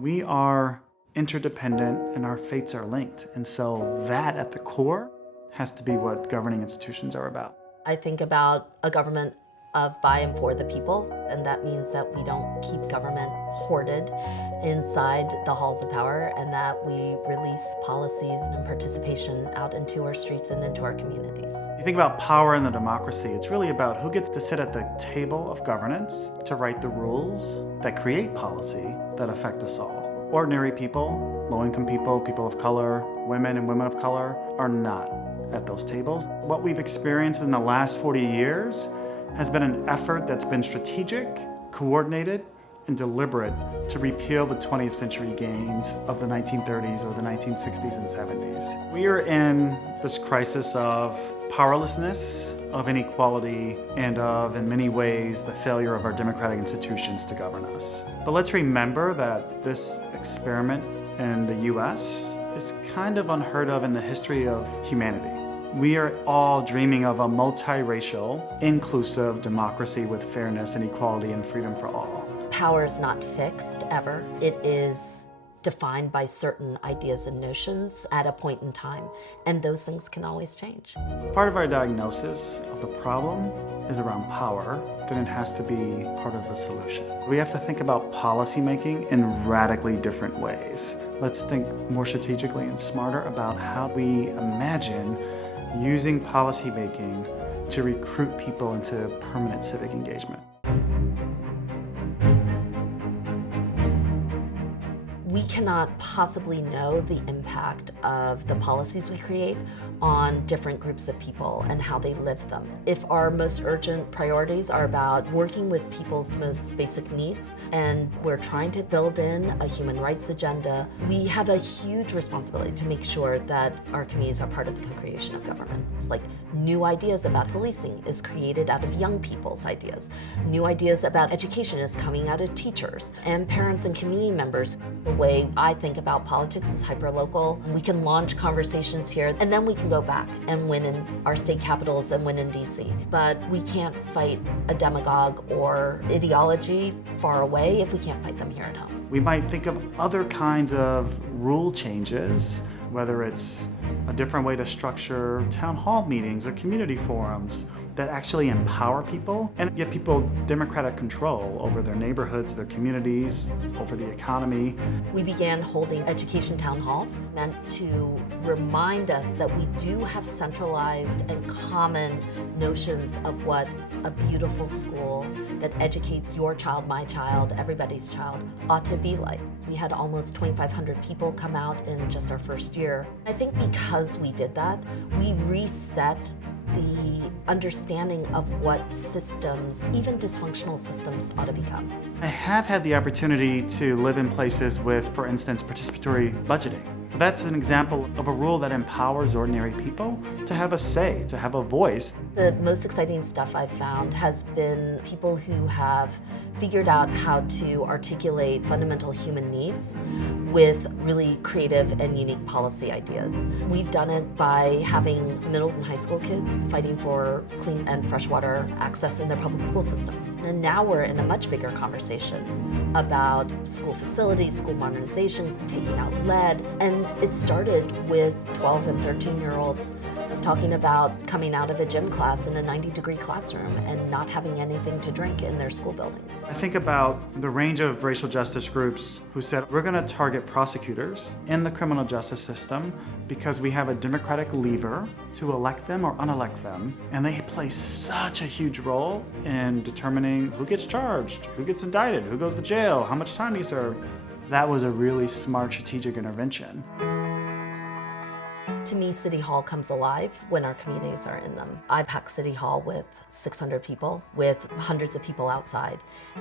We are interdependent and our fates are linked. And so that at the core has to be what governing institutions are about. I think about a government of by and for the people, and that means that we don't keep government hoarded inside the halls of power, and that we release policies and participation out into our streets and into our communities. You think about power in the democracy, it's really about who gets to sit at the table of governance to write the rules that create policy that affect us all. Ordinary people, low-income people, people of color, women and women of color are not at those tables. What we've experienced in the last 40 years has been an effort that's been strategic, coordinated, and deliberate to repeal the 20th century gains of the 1930s or the 1960s and 70s. We are in this crisis of powerlessness, of inequality, and of, in many ways, the failure of our democratic institutions to govern us. But let's remember that this experiment in the US is kind of unheard of in the history of humanity. We are all dreaming of a multiracial, inclusive democracy with fairness and equality and freedom for all. Power is not fixed, ever. It is defined by certain ideas and notions at a point in time, and those things can always change. Part of our diagnosis of the problem is around power, then it has to be part of the solution. We have to think about policymaking in radically different ways. Let's think more strategically and smarter about how we imagine using policymaking to recruit people into permanent civic engagement. We cannot possibly know the impact of the policies we create on different groups of people and how they live them. If our most urgent priorities are about working with people's most basic needs and we're trying to build in a human rights agenda, we have a huge responsibility to make sure that our communities are part of the co-creation of government. It's like new ideas about policing is created out of young people's ideas. New ideas about education is coming out of teachers and parents and community members. The way I think about politics is hyperlocal. We can launch conversations here and then we can go back and win in our state capitals and win in DC. But we can't fight a demagogue or ideology far away if we can't fight them here at home. We might think of other kinds of rule changes, whether it's a different way to structure town hall meetings or community forums that actually empower people and give people democratic control over their neighborhoods, their communities, over the economy. We began holding education town halls meant to remind us that we do have centralized and common notions of what a beautiful school that educates your child, my child, everybody's child ought to be like. We had almost 2,500 people come out in just our first year. I think because we did that, we reset the understanding of what systems, even dysfunctional systems, ought to become. I have had the opportunity to live in places with, for instance, participatory budgeting. So that's an example of a rule that empowers ordinary people to have a say, to have a voice. The most exciting stuff I've found has been people who have figured out how to articulate fundamental human needs with really creative and unique policy ideas. We've done it by having middle and high school kids fighting for clean and fresh water access in their public school systems. And now we're in a much bigger conversation about school facilities, school modernization, taking out lead. And it started with 12 and 13-year-olds talking about coming out of a gym class in a 90-degree classroom and not having anything to drink in their school building. I think about the range of racial justice groups who said, we're going to target prosecutors in the criminal justice system because we have a democratic lever to elect them or unelect them, and they play such a huge role in determining who gets charged, who gets indicted, who goes to jail, how much time you serve. That was a really smart strategic intervention. To me, City Hall comes alive when our communities are in them. I've packed City Hall with 600 people, with hundreds of people outside.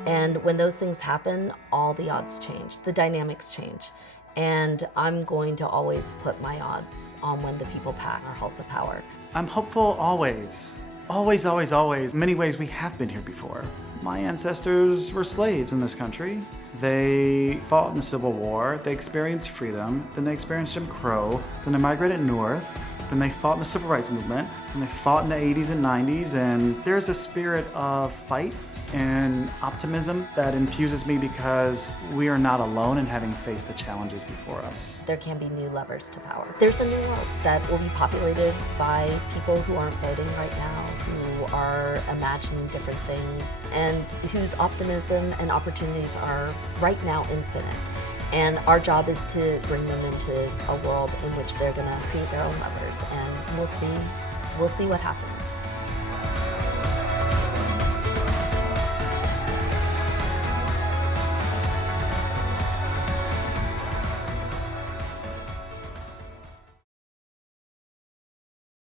And when those things happen, all the odds change, the dynamics change. And I'm going to always put my odds on when the people pack our halls of power. I'm hopeful always. Always, always, always. In many ways, we have been here before. My ancestors were slaves in this country. They fought in the Civil War, they experienced freedom, then they experienced Jim Crow, then they migrated north, then they fought in the Civil Rights Movement, and they fought in the 80s and 90s, and there's a spirit of fight and optimism that infuses me because we are not alone in having faced the challenges before us. There can be new levers to power. There's a new world that will be populated by people who aren't voting right now, who are imagining different things, and whose optimism and opportunities are right now infinite. And our job is to bring them into a world in which they're going to create their own levers, and we'll see what happens.